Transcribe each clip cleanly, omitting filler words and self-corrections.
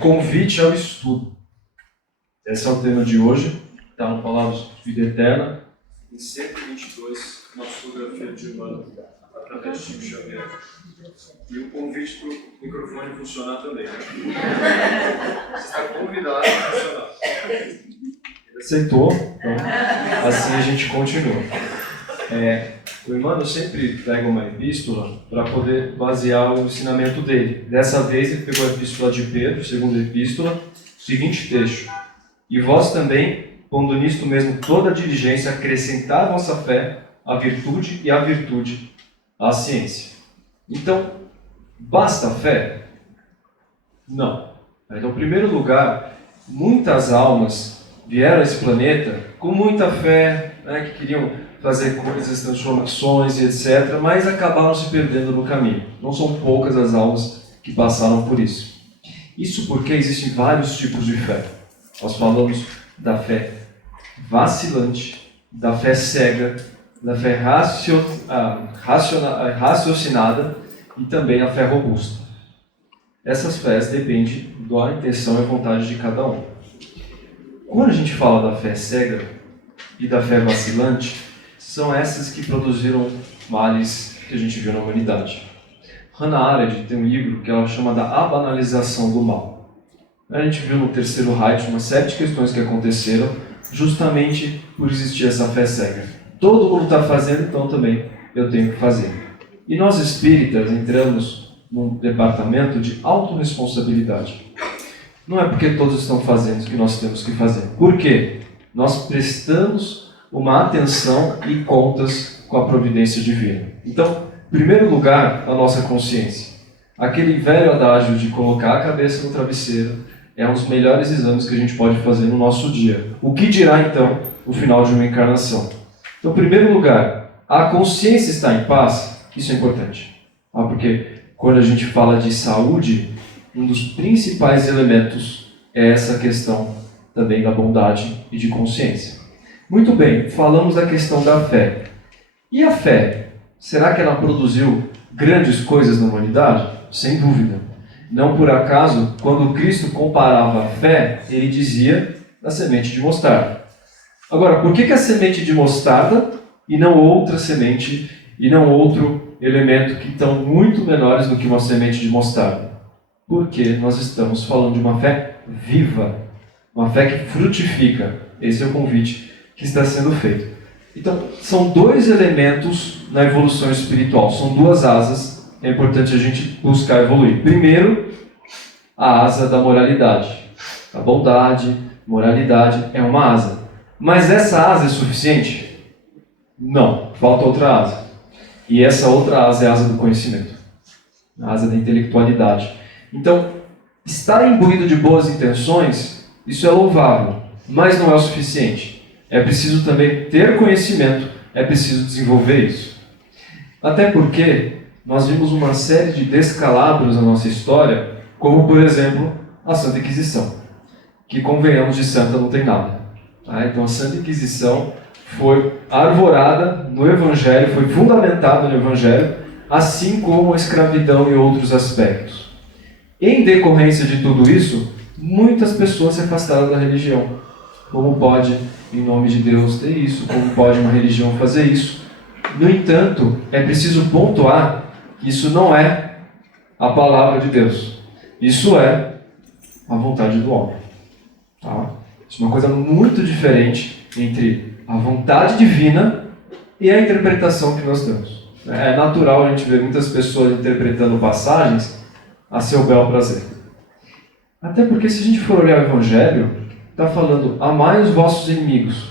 convite ao estudo. Esse é o tema de hoje, está no Palavras de Vida Eterna, em 122, uma fotografia de Emmanuel, através de Chico Xavier. E um convite para o microfone funcionar também. Você está convidado a funcionar. Ele aceitou, então assim a gente continua. O Emmanuel sempre pega uma epístola para poder basear o ensinamento dele. Dessa vez ele pegou a epístola de Pedro, segunda epístola, seguinte texto: E vós também, pondo nisto mesmo toda a diligência, acrescentar a vossa fé, a virtude, e a virtude, a ciência. Então, basta a fé? Não. Então, em primeiro lugar, muitas almas vieram a esse planeta com muita fé, que queriam fazer coisas, transformações e etc., mas acabaram se perdendo no caminho. Não são poucas as almas que passaram por isso. Isso porque existem vários tipos de fé. Nós falamos da fé vacilante, da fé cega, da fé raciocinada e também a fé robusta. Essas fés dependem da intenção e vontade de cada um. Quando a gente fala da fé cega e da fé vacilante, são essas que produziram males que a gente viu na humanidade. Hannah Arendt tem um livro que ela chama da abanalização do mal. A gente viu no Terceiro Reich uma série de questões que aconteceram justamente por existir essa fé cega. Todo mundo está fazendo, então também eu tenho que fazer. E nós espíritas entramos num departamento de autorresponsabilidade. Não é porque todos estão fazendo que nós temos que fazer. Por quê? Nós prestamos uma atenção e contas com a providência divina. Então, em primeiro lugar, a nossa consciência. Aquele velho adágio de colocar a cabeça no travesseiro é um dos melhores exames que a gente pode fazer no nosso dia. O que dirá, então, o final de uma encarnação? Então, em primeiro lugar, a consciência está em paz? Isso é importante. Porque quando a gente fala de saúde, um dos principais elementos é essa questão também da bondade e de consciência. Muito bem, falamos da questão da fé. E a fé? Será que ela produziu grandes coisas na humanidade? Sem dúvida. Não por acaso, quando Cristo comparava a fé, ele dizia da semente de mostarda. Agora, por que a semente de mostarda e não outra semente e não outro elemento que estão muito menores do que uma semente de mostarda? Porque nós estamos falando de uma fé viva, uma fé que frutifica. Esse é o convite que está sendo feito. Então, são dois elementos na evolução espiritual, são duas asas, é importante a gente buscar evoluir. Primeiro, a asa da moralidade. A bondade, moralidade é uma asa. Mas essa asa é suficiente? Não, falta outra asa. E essa outra asa é a asa do conhecimento, a asa da intelectualidade. Então, estar imbuído de boas intenções, isso é louvável, mas não é o suficiente. É preciso também ter conhecimento, é preciso desenvolver isso. Até porque nós vimos uma série de descalabros na nossa história, como, por exemplo, a Santa Inquisição, que, convenhamos, de santa não tem nada. Então a Santa Inquisição foi arvorada no Evangelho, foi fundamentada no Evangelho, assim como a escravidão e outros aspectos. Em decorrência de tudo isso, muitas pessoas se afastaram da religião. Como pode, em nome de Deus, ter isso? Como pode uma religião fazer isso? No entanto, é preciso pontuar que isso não é a palavra de Deus. Isso é a vontade do homem. Isso é uma coisa muito diferente entre a vontade divina e a interpretação que nós temos. É natural a gente ver muitas pessoas interpretando passagens a seu bel prazer. Até porque, se a gente for olhar o Evangelho, está falando: amai os vossos inimigos,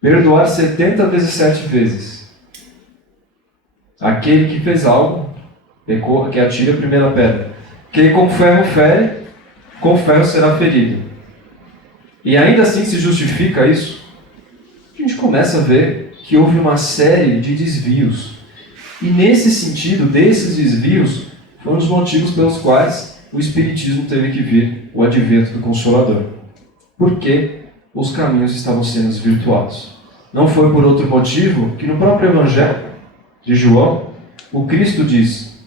perdoar 70 vezes 7 vezes. Aquele que fez algo, pecou, que atire a primeira pedra. Quem com ferro fere, com ferro será ferido. E ainda assim se justifica isso? A gente começa a ver que houve uma série de desvios. E nesse sentido, desses desvios, foram os motivos pelos quais o Espiritismo teve que vir, o advento do Consolador. Porque os caminhos estavam sendo desvirtuados. Não foi por outro motivo que no próprio Evangelho de João, o Cristo diz: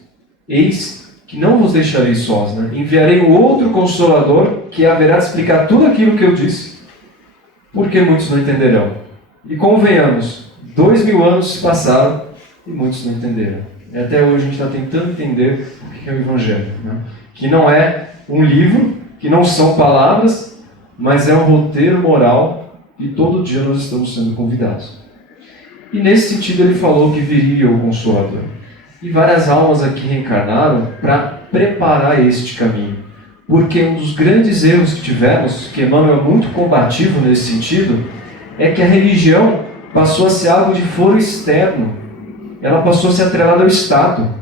eis que não vos deixarei sós, né? Enviarei um outro Consolador que haverá de explicar tudo aquilo que eu disse, porque muitos não entenderão. E convenhamos, 2000 anos se passaram e muitos não entenderam. E até hoje a gente está tentando entender o que é o Evangelho, né? Que não é um livro, que não são palavras, mas é um roteiro moral e todo dia nós estamos sendo convidados. E nesse sentido ele falou que viria o Consolador. E várias almas aqui reencarnaram para preparar este caminho. Porque um dos grandes erros que tivemos, que Emmanuel é muito combativo nesse sentido, é que a religião passou a ser algo de foro externo. Ela passou a ser atrelada ao Estado,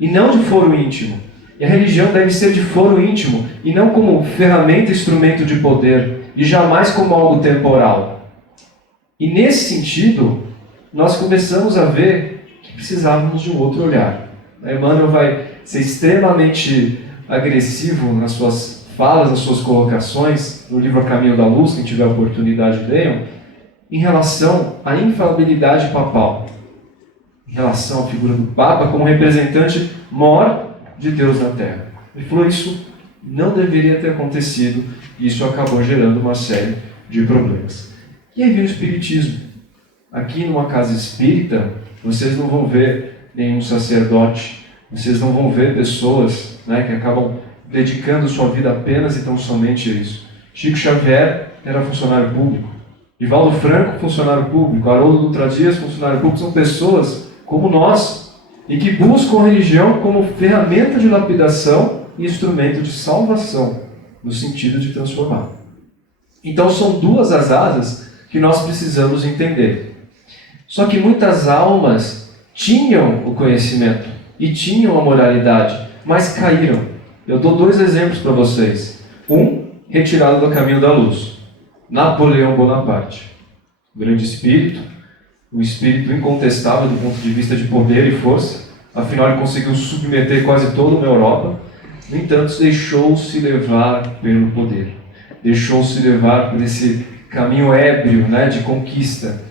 e não de foro íntimo. E a religião deve ser de foro íntimo, e não como ferramenta e instrumento de poder, e jamais como algo temporal. E nesse sentido, nós começamos a ver que precisávamos de um outro olhar. Emmanuel vai ser extremamente agressivo nas suas falas, nas suas colocações, no livro A Caminho da Luz, quem tiver a oportunidade, leiam, em relação à infalibilidade papal, em relação à figura do Papa como representante maior de Deus na Terra. Ele falou isso não deveria ter acontecido, e isso acabou gerando uma série de problemas. E aí vem o Espiritismo. Aqui numa casa espírita, vocês não vão ver nenhum sacerdote, vocês não vão ver pessoas, né, que acabam dedicando sua vida apenas e tão somente a isso. Chico Xavier era funcionário público, Divaldo Franco, funcionário público, Haroldo Dutra Dias, funcionário público, são pessoas como nós, e que buscam a religião como ferramenta de lapidação e instrumento de salvação, no sentido de transformar. Então são duas as asas que nós precisamos entender. Só que muitas almas tinham o conhecimento e tinham a moralidade, mas caíram. Eu dou 2 exemplos para vocês. Um, retirado do caminho da luz. Napoleão Bonaparte. Grande espírito, um espírito incontestável do ponto de vista de poder e força. Afinal, ele conseguiu submeter quase toda uma Europa. No entanto, deixou-se levar pelo poder. Deixou-se levar por esse caminho ébrio, né, de conquista.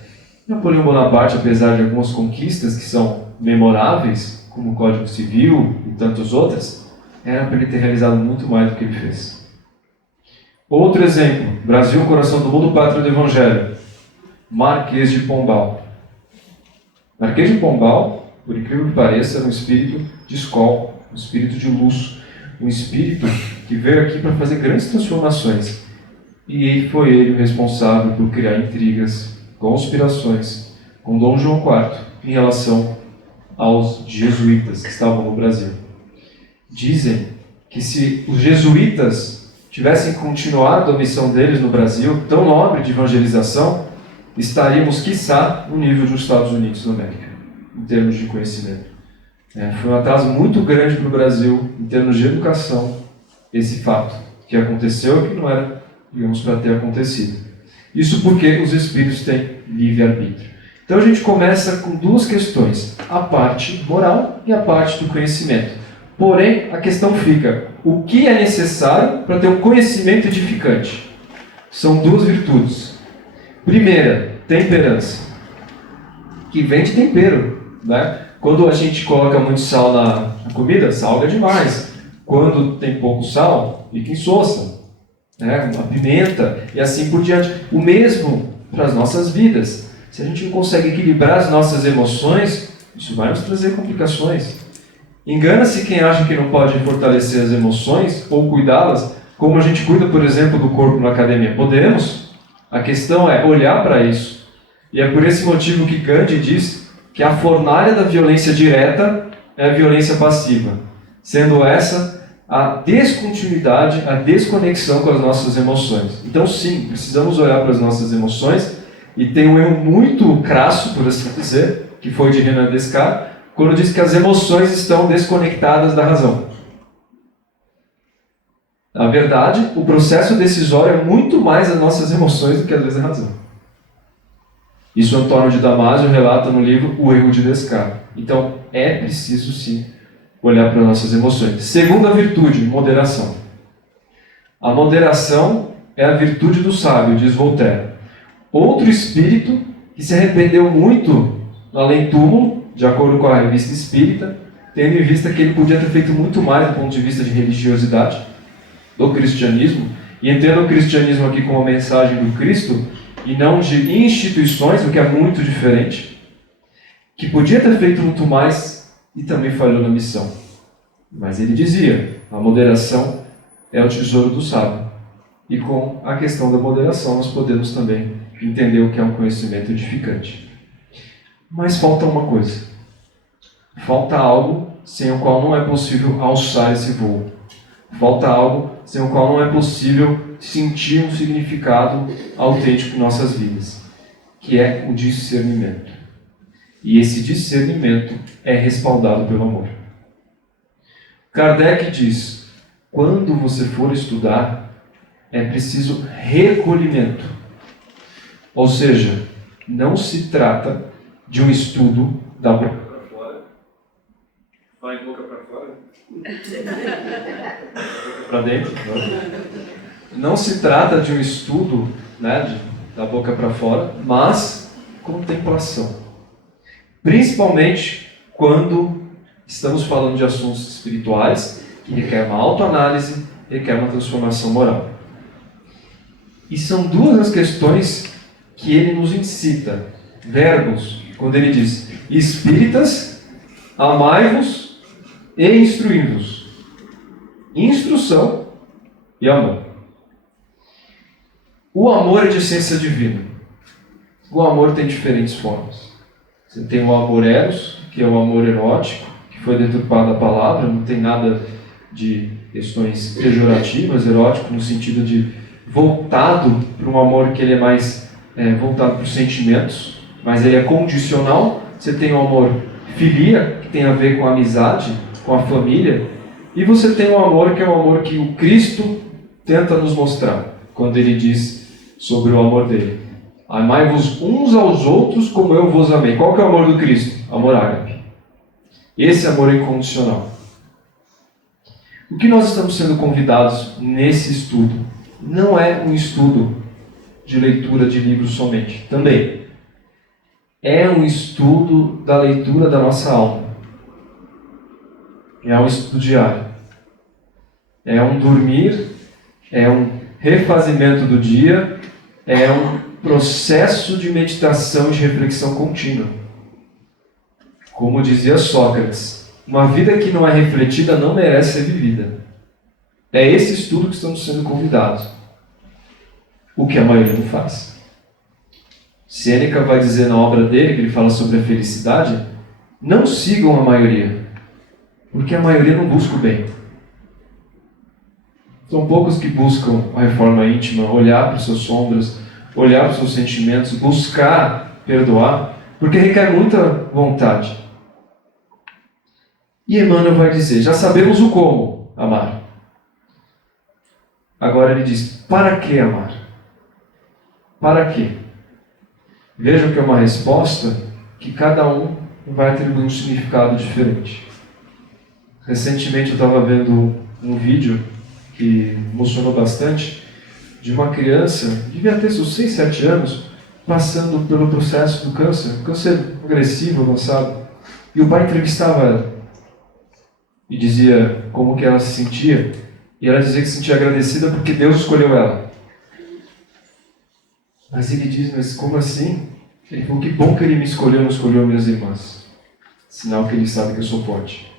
Napoleão Bonaparte, apesar de algumas conquistas que são memoráveis, como o Código Civil e tantas outras, era para ele ter realizado muito mais do que ele fez. Outro exemplo, Brasil, coração do mundo, pátria do Evangelho. Marquês de Pombal. Marquês de Pombal, por incrível que pareça, era um espírito de escola, um espírito de luz, um espírito que veio aqui para fazer grandes transformações. E foi ele o responsável por criar intrigas, conspirações com Dom João IV em relação aos jesuítas que estavam no Brasil. Dizem que se os jesuítas tivessem continuado a missão deles no Brasil, tão nobre de evangelização, estaríamos, quiçá, no nível dos Estados Unidos da América, em termos de conhecimento. Foi um atraso muito grande para o Brasil, em termos de educação, esse fato que aconteceu e que não era, digamos, para ter acontecido. Isso porque os espíritos têm livre-arbítrio. Então a gente começa com 2 questões, a parte moral e a parte do conhecimento. Porém, a questão fica, o que é necessário para ter um conhecimento edificante? São 2 virtudes. Primeira, temperança, que vem de tempero, né? Quando a gente coloca muito sal na comida, salga demais. Quando tem pouco sal, fica insossa, né? A pimenta e assim por diante. O mesmo para as nossas vidas. Se a gente não consegue equilibrar as nossas emoções, isso vai nos trazer complicações. Engana-se quem acha que não pode fortalecer as emoções ou cuidá-las, como a gente cuida, por exemplo, do corpo na academia. Podemos. A questão é olhar para isso. E é por esse motivo que Gandhi diz que a fornalha da violência direta é a violência passiva, sendo essa a descontinuidade, a desconexão com as nossas emoções. Então, sim, precisamos olhar para as nossas emoções, e tem um erro muito crasso, por assim dizer, que foi de Renan Descartes, quando diz que as emoções estão desconectadas da razão. Na verdade, o processo decisório é muito mais as nossas emoções do que às vezes a razão. Isso Antônio de Damasio relata no livro O Erro de Descartes. Então, é preciso sim olhar para nossas emoções. Segunda virtude, moderação. A moderação é a virtude do sábio, diz Voltaire. Outro espírito que se arrependeu muito no além-túmulo, de acordo com a Revista Espírita, tendo em vista que ele podia ter feito muito mais do ponto de vista de religiosidade do cristianismo, e entenda o cristianismo aqui como uma mensagem do Cristo e não de instituições, o que é muito diferente, que podia ter feito muito mais e também falhou na missão. Mas ele dizia, a moderação é o tesouro do sábio. E com a questão da moderação nós podemos também entender o que é um conhecimento edificante. Mas falta uma coisa. Falta algo sem o qual não é possível alçar esse voo. Falta algo sem o qual não é possível sentir um significado autêntico em nossas vidas, que é o discernimento. E esse discernimento é respaldado pelo amor. Kardec diz, quando você for estudar, é preciso recolhimento. Ou seja, não se trata de um estudo da boca para fora. Vai boca para fora? Para dentro? Não se trata de um estudo, né, da boca para fora, mas contemplação. Principalmente quando estamos falando de assuntos espirituais que requer uma autoanálise, requer uma transformação moral. E são duas as questões que ele nos incita. Verbos, quando ele diz: espíritas, amai-vos e instruí-vos. Instrução e amor. O amor é de essência divina. O amor tem diferentes formas. Você tem o amor eros, que é o amor erótico, que foi deturpada a palavra, não tem nada de questões pejorativas, erótico no sentido de voltado para um amor que ele é mais voltado para os sentimentos, mas ele é condicional. Você tem o amor filia, que tem a ver com a amizade, com a família, e você tem o amor que é o amor que o Cristo tenta nos mostrar, quando ele diz sobre o amor dele. Amai-vos uns aos outros como eu vos amei. Qual que é o amor do Cristo? Amor ágape. Esse amor é incondicional. O que nós estamos sendo convidados nesse estudo não é um estudo de leitura de livros somente. Também. É um estudo da leitura da nossa alma. É um estudo diário. É um dormir, é um refazimento do dia, é um processo de meditação e de reflexão contínua. Como dizia Sócrates, uma vida que não é refletida não merece ser vivida. É esse estudo que estamos sendo convidados. O que a maioria não faz. Sêneca vai dizer na obra dele, que ele fala sobre a felicidade, não sigam a maioria, porque a maioria não busca o bem. São poucos que buscam a reforma íntima, olhar para as suas sombras, olhar para os seus sentimentos, buscar perdoar, porque requer muita vontade. E Emmanuel vai dizer, já sabemos o como amar. Agora ele diz, para que amar? Para quê? Vejam que é uma resposta que cada um vai atribuir um significado diferente. Recentemente eu estava vendo um vídeo que emocionou bastante, de uma criança, devia ter seus 6, 7 anos, passando pelo processo do câncer agressivo, avançado. E o pai entrevistava ela e dizia como que ela se sentia. E ela dizia que se sentia agradecida porque Deus escolheu ela. Mas ele diz, mas como assim? Ele falou, que bom que ele me escolheu, não escolheu minhas irmãs. Sinal que ele sabe que eu sou forte.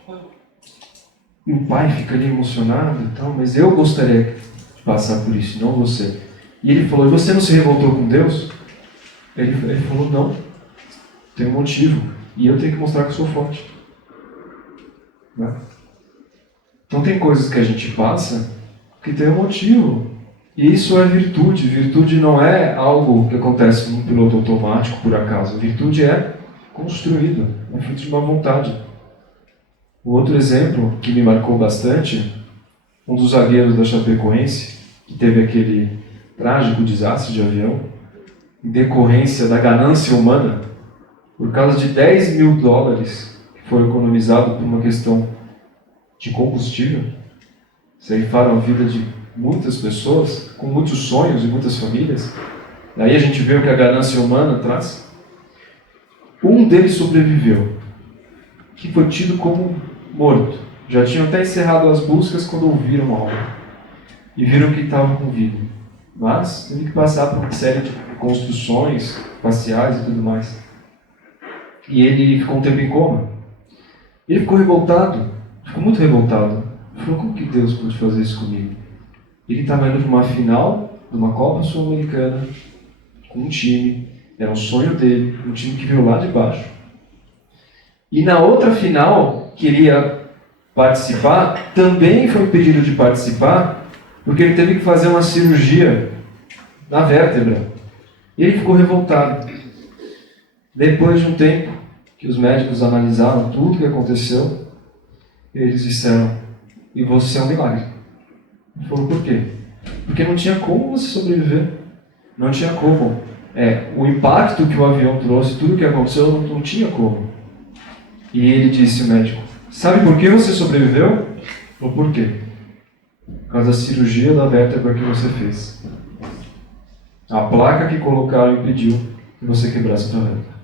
E o pai fica ali emocionado e tal, mas eu gostaria de passar por isso, não você. E ele falou, e você não se revoltou com Deus? Ele falou, não, tem um motivo, e eu tenho que mostrar que eu sou forte. Né? Então tem coisas que a gente passa que tem um motivo, e isso é virtude. Virtude não é algo que acontece num piloto automático, por acaso. Virtude é construída, é fruto de uma vontade. O outro exemplo que me marcou bastante, um dos zagueiros da Chapecoense, que teve aquele trágico desastre de avião, em decorrência da ganância humana, por causa de $10 mil que foi economizado por uma questão de combustível, ceifaram a vida de muitas pessoas, com muitos sonhos e muitas famílias. Daí a gente vê o que a ganância humana traz. Um deles sobreviveu, que foi tido como morto. Já tinham até encerrado as buscas quando ouviram algo. E viram que estava com vida. Mas teve que passar por uma série de construções faciais e tudo mais. E ele ficou um tempo em coma. Ele ficou revoltado. Ficou muito revoltado. Ele falou, como que Deus pôde fazer isso comigo? Ele estava indo para uma final de uma Copa Sul-Americana com um time. Era um sonho dele. Um time que veio lá de baixo. E na outra final, queria participar, também foi pedido de participar, porque ele teve que fazer uma cirurgia na vértebra. E ele ficou revoltado. Depois de um tempo que os médicos analisaram tudo o que aconteceu, eles disseram, e você é um milagre. Ele falou, por quê? Porque não tinha como você sobreviver. Não tinha como. O impacto que o avião trouxe, tudo o que aconteceu, não tinha como. E ele disse, o médico, sabe por que você sobreviveu? Ou por quê? Por causa da cirurgia da vértebra que você fez. A placa que colocaram impediu que você quebrasse a sua vértebra.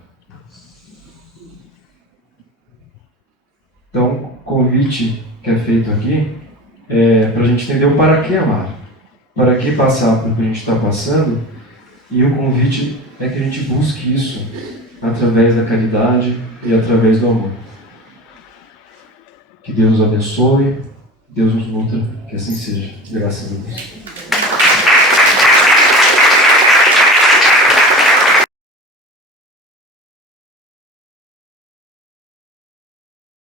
Então, o convite que é feito aqui é para a gente entender o para que amar. Para que passar pelo que a gente está passando. E o convite é que a gente busque isso através da caridade e através do amor. Que Deus abençoe, Deus nos nutra, que assim seja. Graças a Deus.